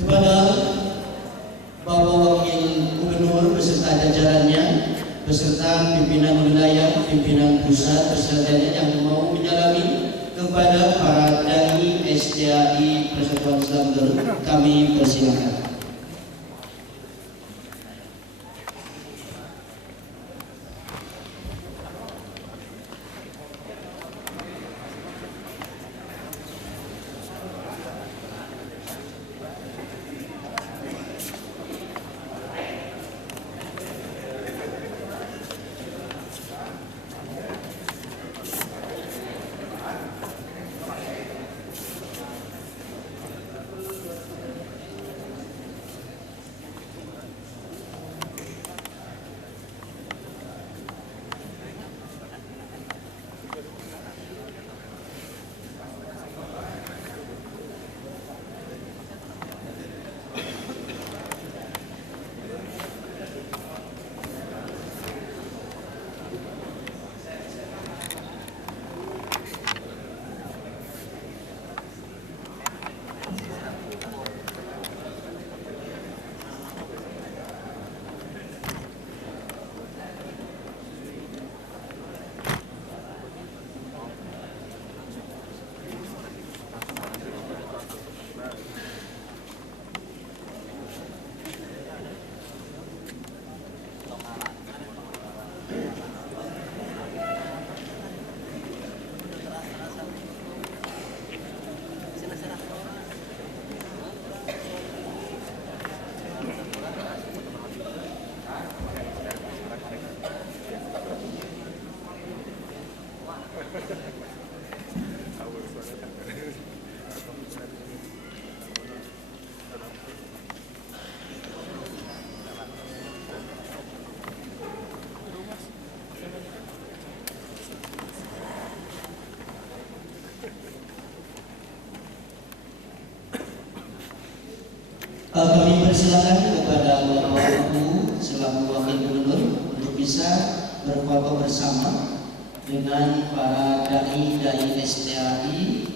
kepada Bapak Wakil Gubernur beserta jajarannya, beserta pimpinan wilayah, pimpinan pusat, beserta yang mau menyalami, kepada para dai SDAI Persatuan Islam Garut, kami persilakan. Kami persilakan kepada Bapak Ibu selaku Wakil Gubernur untuk bisa berfoto bersama dengan para dai SDAI.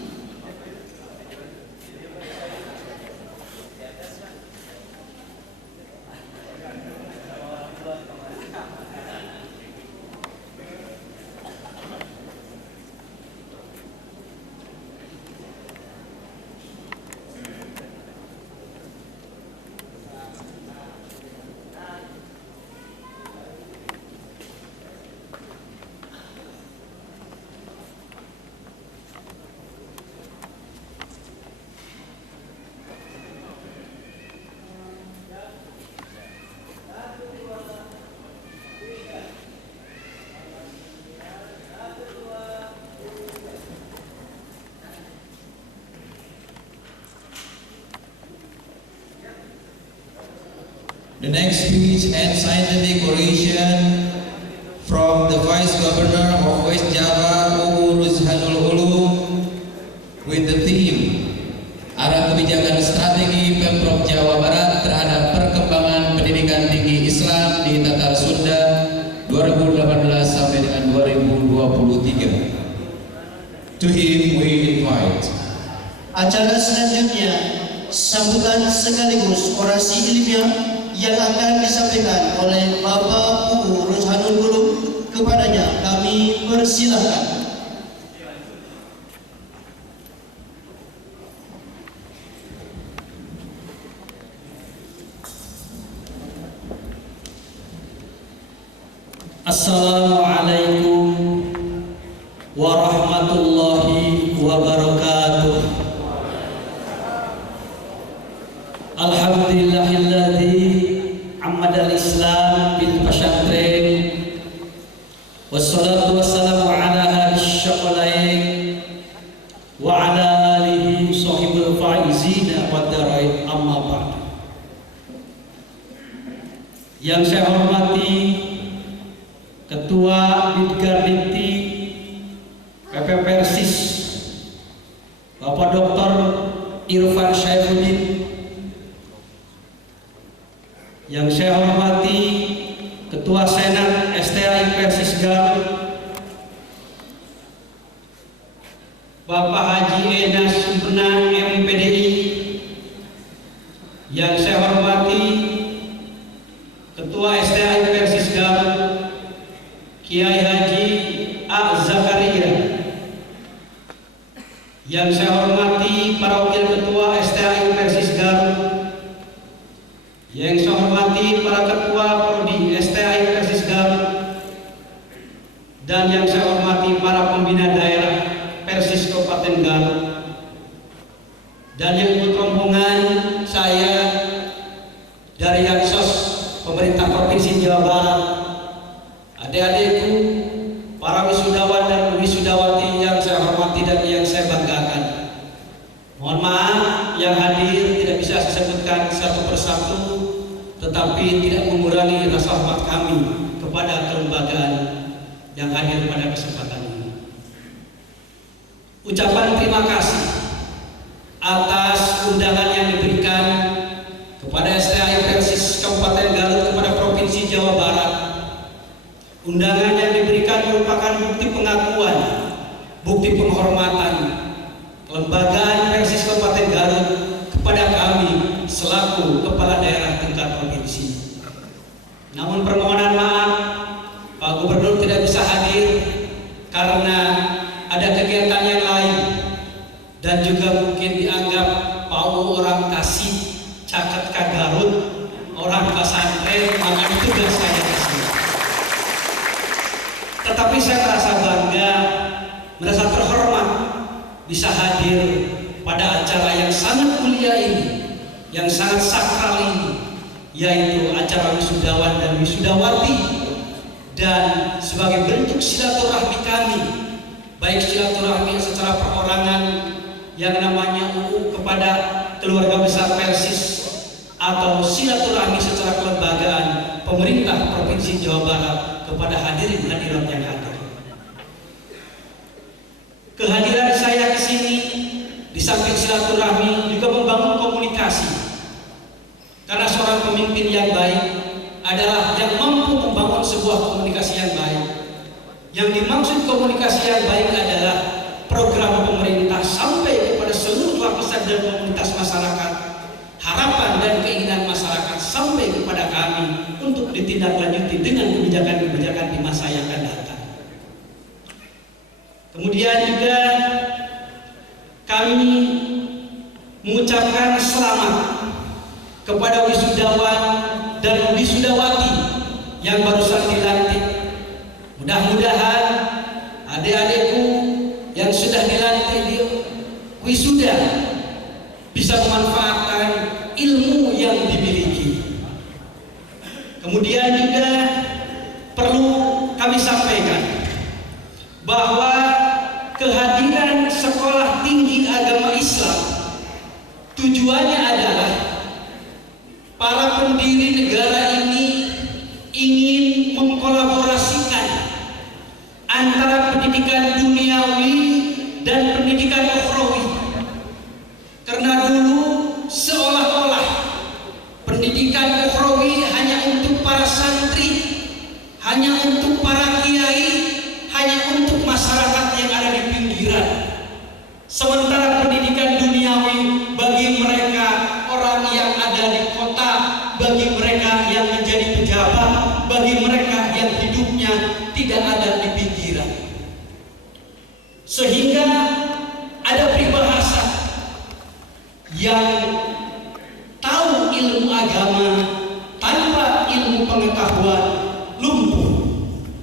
The next speech and scientific oration from the Vice Governor of West Java, Uu Ruzhanul Ulum, with the theme Arah Kebijakan Strategi Pemprov Jawa Barat terhadap Perkembangan Pendidikan Tinggi Islam di Tatar Sunda 2018 sampai dengan 2023. To him we invite. Acara selanjutnya sambutan sekaligus orasi ilmiah yang akan disampaikan oleh Bapak Uu Ruzhanul Ulum. Kepadanya kami persilahkan. Assalamualaikum warahmatullahi wabarakatuh. Alhamdulillahilladzi ammadal Islam bil pesantren, wassalatu wassalamu ala hadis syaqalain wa ala alihi sahibul faizina wa darain, amma ba'd. Yang saya hormati Ketua Ditgardinti PP Persis Bapak Dr. Irfan Syaifuddin, yang saya hormati Ketua Senat STAI Persis Garut Bapak Haji Enas Ibna MPDI, yang saya hormati Ketua SDAI Persis Garut Kiai Haji A. Zakaria, yang saya hormati para wakil ketua SDAI Persis Garut, yang saya hormati para ketua prodi SDAI Persis Garut, dan yang saya hormati para pembina daerah Persis Kabupaten Garut, dan yang ikut rombongan saya dari Yaksos pemerintah Provinsi Jawa Barat, adik-adikku, para wisudawan dan wisudawati yang saya hormati dan yang saya banggakan. Mohon maaf yang hadir tidak bisa saya sebutkan satu persatu, tetapi tidak mengurangi rasa hormat kami kepada kelembagaan yang hadir pada kesempatan ini. Ucapan terima kasih atas undangan yang diberikan kepada SDAI Persis Kabupaten Garut kepada Provinsi Jawa Barat. Undangan yang diberikan merupakan bukti pengakuan, bukti penghormatan kelembagaan Persis Kabupaten Garut kepada kami selaku kepala daerah tingkat provinsi. Namun permohonan maaf, Pak Gubernur tidak bisa hadir karena ada kegiatan yang lain dan juga mungkin dianggap Pak orang kasih caket ke Garut, orang pesantren, maka itu tugas saya di sini. Tetapi saya merasa bangga, merasa terhormat bisa hadir pada acara yang sangat mulia ini, yang sangat sakral ini, yaitu acara wisudawan dan wisudawati. Dan sebagai bentuk silaturahmi kami, baik silaturahmi secara perorangan yang namanya UU kepada keluarga besar Persis, atau silaturahmi secara kelembagaan pemerintah Provinsi Jawa Barat kepada hadirin hadirat yang hadir. Kehadiran saya ke sini di samping silaturahmi juga membangun komunikasi. Karena seorang pemimpin yang baik adalah yang mampu membangun sebuah komunikasi yang baik. Yang dimaksud komunikasi yang baik adalah program pemerintah sampai kepada seluruh lapisan dan komunitas masyarakat. Harapan dan keinginan masyarakat sampai kepada kami untuk ditindaklanjuti dengan kebijakan-kebijakan di masa yang akan datang. Kemudian juga kami mengucapkan selamat kepada wisudawan dan wisudawati yang barusan dilantik. Mudah-mudahan adik-adikku yang sudah dilantik di wisuda bisa memanfaatkan ilmu yang dimiliki. Kemudian juga perlu kami sampaikan bahwa kehadiran Sekolah Tinggi Agama Islam tujuannya adalah para pendiri negara ini ingin mengkolaborasikan antara pendidikan duniawi dan pendidikan ukhrawi. Karena dulu seolah-olah pendidikan ukhrawi hanya untuk para santri, hanya untuk para kiai, hanya untuk masyarakat yang ada di pinggiran. Sementara pendidikan duniawi bagi mereka orang yang ada di kota, bagi mereka yang menjadi pejabat, bagi mereka yang hidupnya tidak ada di pinggiran. Sehingga ada peribahasa yang tahu ilmu agama tanpa ilmu pengetahuan lumpuh,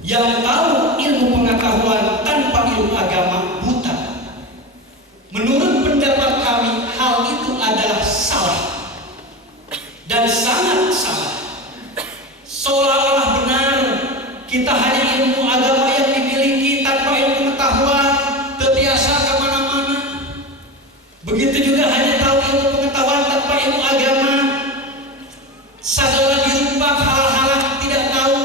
yang tahu ilmu pengetahuan tanpa ilmu agama buta. Menurut pendapat kami, hal itu adalah salah dan sangat salah. Seolah-olah benar kita hanya ilmu agama yang dimiliki tanpa ilmu pengetahuan terbiasa kemana-mana. Begitu juga hanya tahu ilmu pengetahuan tanpa ilmu agama, segala dirubah hal-hal yang tidak tahu.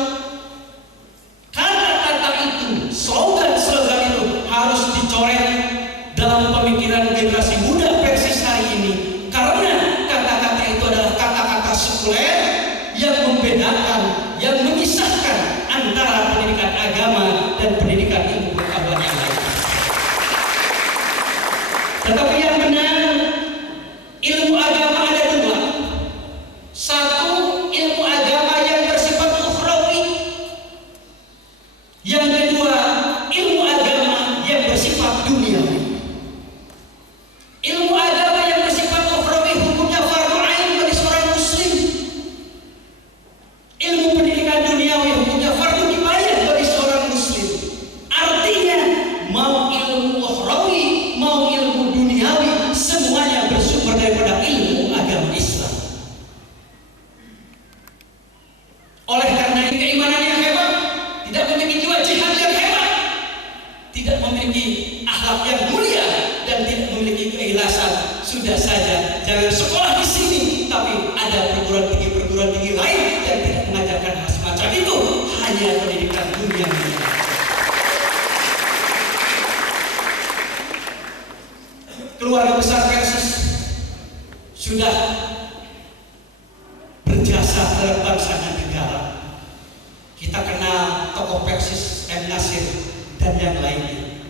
Kata-kata itu, slogan-slogan itu harus dicoret dalam pemikiran generasi muda Persis hari ini, karena kata-kata itu adalah kata-kata sekuler yang membedakan, yang memisahkan antara pendidikan agama dan pendidikan ilmu pengetahuan yang lain. Tetapi yang benar, ilmu agama ada dua, sudah saja jangan sekolah di sini, tapi ada perguruan tinggi lain yang tidak mengajarkan hal semacam itu, hanya pendidikan dunia. Keluarga besar Persis sudah berjasa terhadap bangsa dan negara. Kita kenal tokoh Persis M. Nasir dan yang lainnya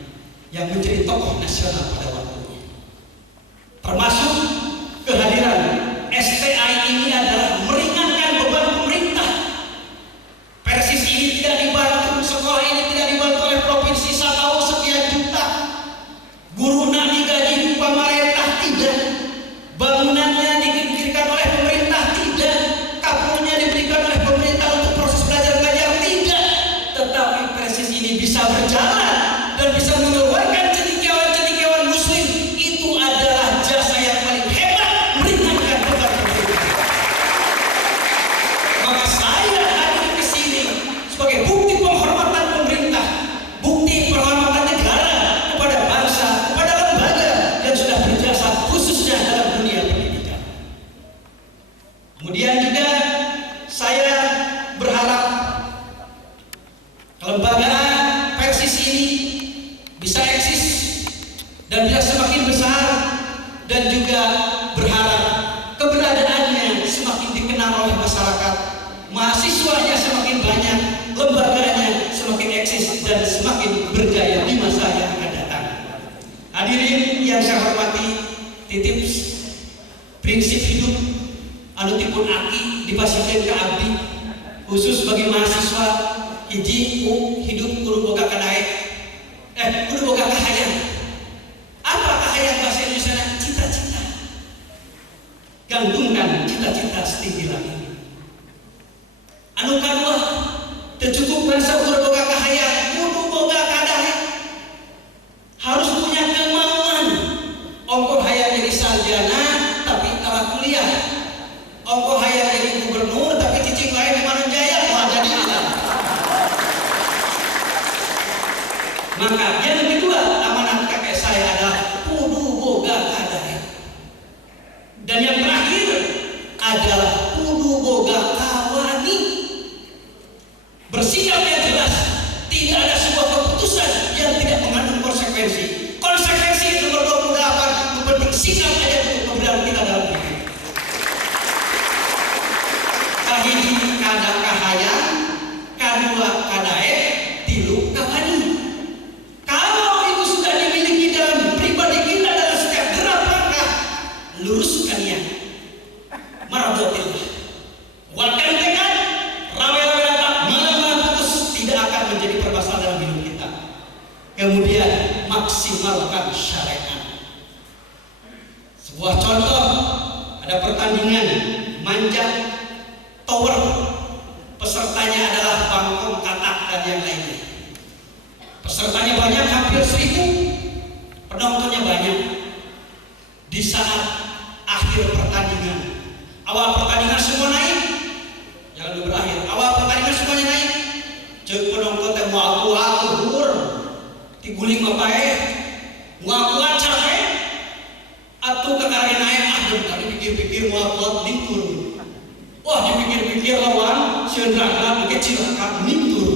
yang menjadi tokoh nasional pada waktunya. Termasuk kehadiran STI ini adalah meringankan beban pemerintah. Persis ini tidak dibantu, sekolah ini tidak dibantu oleh provinsi Sabau sekian juta. Guru nak digaji pemerintah tidak. Bangunannya dipikirkan oleh pemerintah tidak. Kapurnya diberikan oleh pemerintah untuk proses belajar mengajar tidak. Tetapi Persis ini bisa berjalan dan bisa mengeluarkan cendekiawan muslim. Itu adalah jasa yang paling hebat meringankan beban pemerintah. Maka saya hadir ke sini sebagai bukti penghormatan pemerintah, bukti penghormatan negara kepada bangsa, kepada lembaga yang sudah berjasa khususnya dalam dunia pendidikan. Kemudian juga saya berharap kelembagaan Persis ini bisa eksis dan bisa semakin besar, dan juga berharap keberadaannya semakin dikenal oleh masyarakat, mahasiswanya semakin banyak, lembaganya semakin eksis dan semakin berjaya di masa yang akan datang. Hadirin yang saya hormati, titip prinsip hidup anutipun aki dipasihkan ke abdi, khusus bagi mahasiswa hiji hidup kudu boga kadaek, kudu boga kahayang. Apa kahayang bahasa Indonesia? Cita-cita. Gantungkan cita-cita setinggi langit. Anu kadua teu cukup bangsa kudu boga kahayang, kudu boga kadaek. Harus punya kemauan. Ongko hayang jadi sarjana tapi tamat kuliah. Ongko hayang jadi gubernur tapi cicing lain di Manunjaya, wah jadi kita. Maka yang kedua, amanat kakek saya adalah kudu boga kadaek. Dan yang terakhir adalah kudu boga kawani. Bersikap yang jelas, tidak ada sebuah keputusan yang tidak mengandung konsekuensi. Konsekuensi nomor 28, penting sikap aja untuk keberadaan kita dalam hidup. Kahiji kada kahayang, kadua kadaek, tilu kawani. Kalau itu sudah dimiliki dalam pribadi kita dalam setiap gerak langkah, luruskan ya. Marabotillah. Kuatkan tekad, rawe-rawe datang, malam-malam putus, tidak akan menjadi permasalahan dalam hidup kita. Kemudian maksimalkan syariat. Sebuah contoh, ada pertandingan manjat tower, pesertanya adalah bangkong, katak dan yang lainnya. Pesertanya banyak, hampir 1000, penontonnya banyak. Di saat akhir pertandingan, awal pertandingan semua naik, jangan dulu berakhir. Awal pertandingan semuanya naik, cek penonton teh mau aku hur, tiguling bapae, mau aku capek, atau kekari naik, aduh tadi pikir-pikir mau aku lintur. Wah dipikir-pikir lawan, siendragna mungkin cilaka lintur.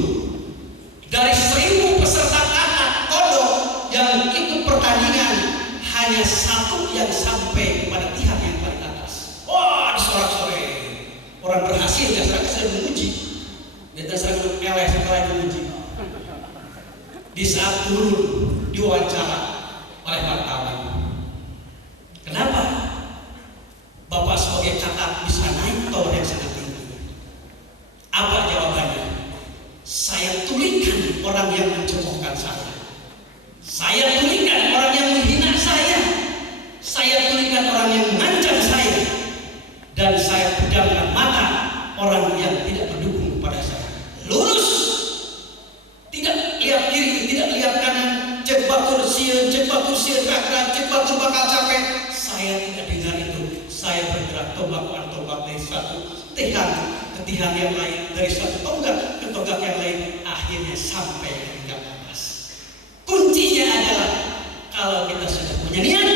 Dari 1000 peserta katak kodok yang ikut pertandingan, hanya 1 yang sampai kepada pihak yang paling atas. Wah disorak-sorai. Orang berhasil, biasanya sedang menguji. Biasanya sedang meleleh setelah menguji. Di saat turun diwawancara oleh wartawan. Kenapa Bapak sebagai katak bisa naik tower yang sangat tinggi? Apa jawabannya? Saya tulikan orang yang mencemoohkan saya. Saya tulikan orang yang menghina saya. Saya tulikan orang yang mengancam saya. Dan saya pedamkan mata orang yang tidak mendukung pada saya. Lurus. Tidak lihat kiri, tidak lihat kanan. Cek batur sieun, kakran, cek batur bakal capek. Saya tidak dengar itu. Saya bergerak tombak dari satu tihan ke tihan yang lain, dari satu tonggak ke tonggak yang lain, akhirnya sampai ke tingkat atas. Kuncinya adalah kalau kita sudah punya niat,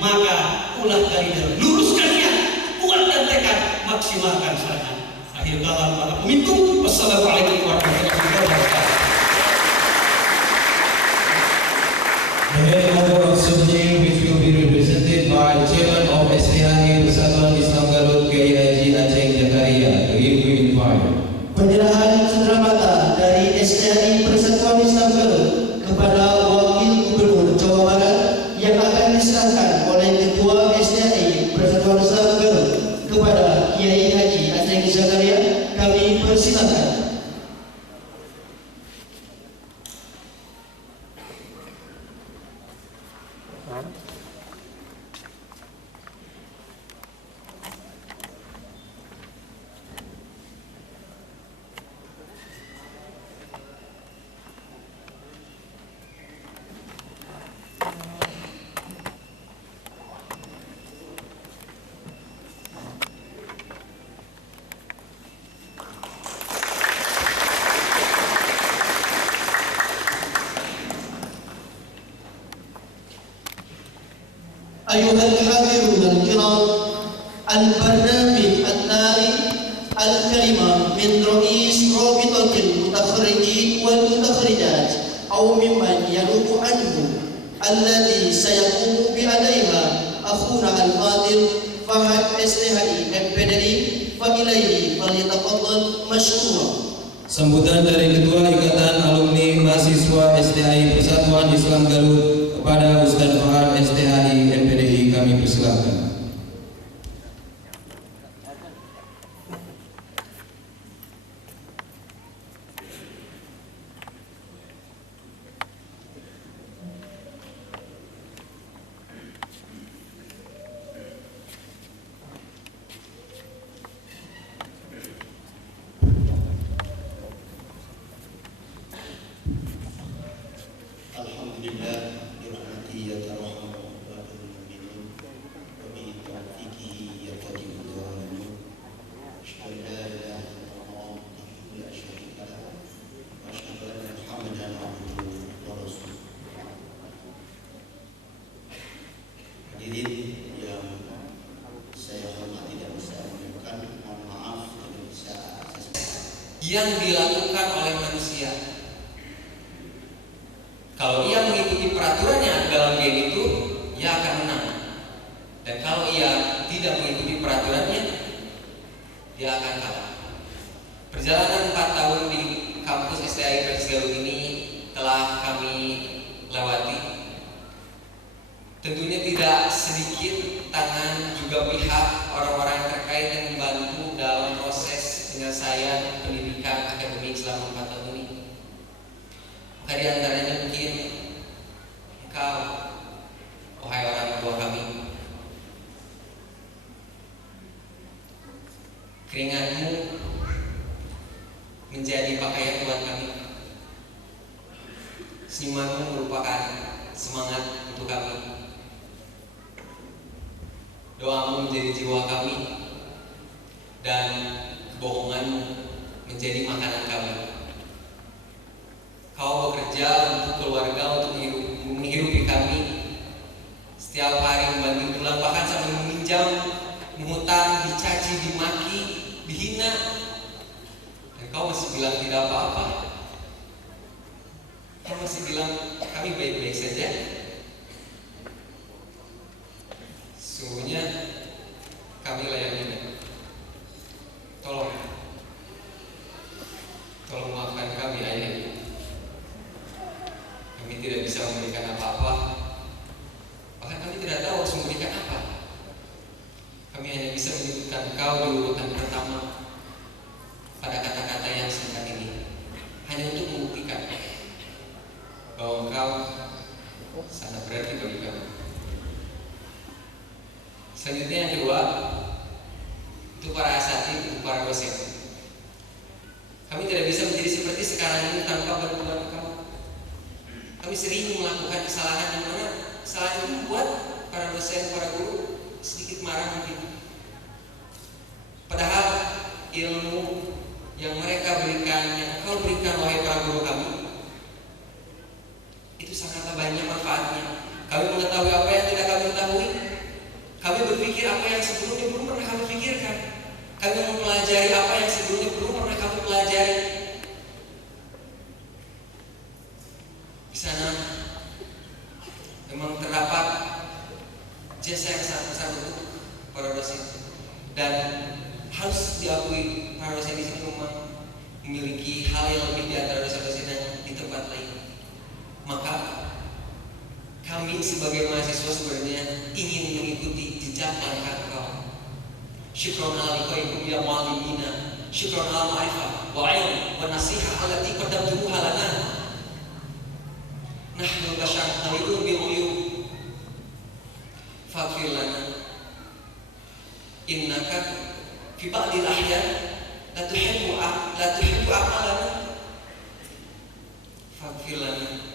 maka ulah dari luruskan niat, kuatkan tekad, maksimalkan serangan. Akhir kalam para pemimpin. Wassalamualaikum warahmatullahi wabarakatuh. The head of subject which will be represented by Chairman of STHI Persatuan Islam Garut Kiai Haji Aceh Zakaria. We invite. Penyerahan cenderamata dari STHI Persatuan Islam Garut kepada Wakil Gubernur Jawa Barat yang akan diserahkan oleh Ketua STHI Persatuan Islam Garut kepada Kiai Haji Aceh Zakaria. Kami persilakan. أيها الحاضرون الكرام، البرنامج التالي الكلمة من رئيس رابطة المتخرجين والمتخرجات أو ممن ينوب عنه الذي سيقوم بأدائها أخونا الفاضل فهد STHI MPDI فإليه فليتفضل مشكورا. Sambutan dari Ketua Ikatan Alumni Mahasiswa STHI Persatuan Islam Garut kepada Ustaz Fahad STHI MPDI kami persilakan. Alhamdulillah birahmatihi yataraham wa mu'minun wa bi taufiqihi yaqdimu dhalimun. Asyhadu an la ilaha illallah wahdahu la syarika lahu wa asyhadu anna Muhammadan abduhu wa rasuluh. Hadirin yang saya hormati dan saya muliakan, mohon maaf tidak bisa yang dilakukan oleh manusia. Kalau ia mengikuti peraturan yang ada dalam game itu, ia akan menang. Dan kalau ia tidak mengikuti peraturannya, dia akan kalah. Perjalanan 4 tahun di kampus STHI Persis Garut ini telah kami lewati. Tentunya tidak sedikit tangan juga pihak orang-orang terkait yang membantu dalam proses penyelesaian pendidikan akademik selama 4 tahun ini. Maka di antaranya mungkin engkau, wahai orang tua kami, keringatmu menjadi pakaian buat kami. Senyumanmu merupakan semangat untuk kami. Doamu menjadi jiwa kami, dan kebohonganmu menjadi makanan kami. Kau bekerja untuk keluarga, untuk menghidupi kami. Setiap hari membanting tulang, bahkan sampai meminjam, menghutang, dicaci, dimaki, dihina. Dan kau masih bilang tidak apa-apa. Kau masih bilang kami baik-baik saja. Sungguhnya kami layak ini. Tolong maafkan kami, ayah. Kami tidak bisa memberikan apa-apa. Bahkan kami tidak tahu harus memberikan apa. Kami hanya bisa menyebutkan engkau di urutan pertama pada kata-kata yang singkat ini, hanya untuk membuktikan bahwa engkau sangat berarti bagi kami. Selanjutnya yang kedua, itu para asatidz, itu para dosen. Kami tidak bisa menjadi seperti sekarang ini tanpa bantuan engkau. Kami sering melakukan kesalahan yang mana kesalahan itu membuat para dosen, para guru sedikit marah mungkin. Padahal ilmu yang mereka berikan, yang kau berikan wahai para guru kami, itu sangatlah banyak manfaatnya. Kami mengetahui apa yang tidak kami ketahui, Kami berpikir apa yang sebelumnya belum pernah kami pikirkan. Kami mempelajari apa yang sebelumnya belum pernah kami pelajari. Di sana memang terdapat jasa yang sangat besar untuk para dosen, dan harus diakui para dosen di sini memang memiliki hal yang lebih di antara dosen-dosen yang di tempat lain. Maka kami sebagai mahasiswa sebenarnya ingin mengikuti jejak langkah kau. Syukron ala liqaikum ya mu'allimina, syukron ala ma'rifah wa ilm wa nasihah allati qaddamtumuha lana. Nahnu bashar nalidun bil uyub faghfir lana innaka fi ba'dil ahyan la tuhibbu a'malana faghfir lana.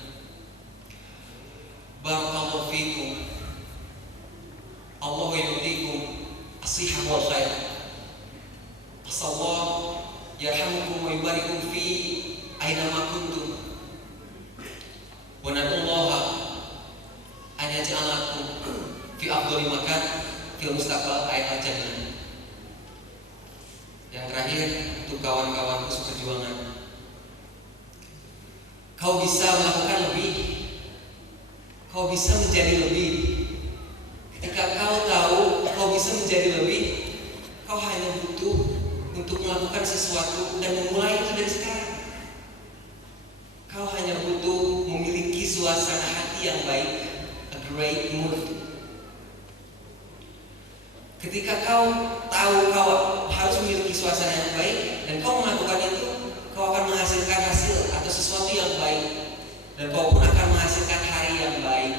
Barakallahu fikum, Allah yu'tikum as-sihah wal khair. Asallahu yarhamukum wa yubarikum fi aina ma kuntum. Wa nad'ullaha an yaj'alakum fi afdhali makan fil mustaqbal ayat al-jannah. Yang terakhir untuk kawan-kawanku seperjuangan, kau bisa melakukan lebih, kau bisa menjadi lebih. Ketika kau tahu kau bisa menjadi lebih, kau hanya butuh untuk melakukan sesuatu dan memulai itu dari sekarang. Kau hanya butuh memiliki suasana hati yang baik, a great mood. Ketika kau tahu kau harus memiliki suasana yang baik dan kau melakukan itu, kau akan menghasilkan hasil atau sesuatu yang baik, dan kau pun akan menghasilkan hari yang baik.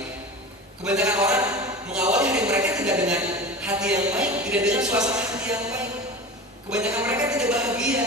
Kebanyakan orang mengawali hari mereka tidak dengan hati yang baik, tidak dengan suasana hati yang baik. Kebanyakan mereka tidak bahagia.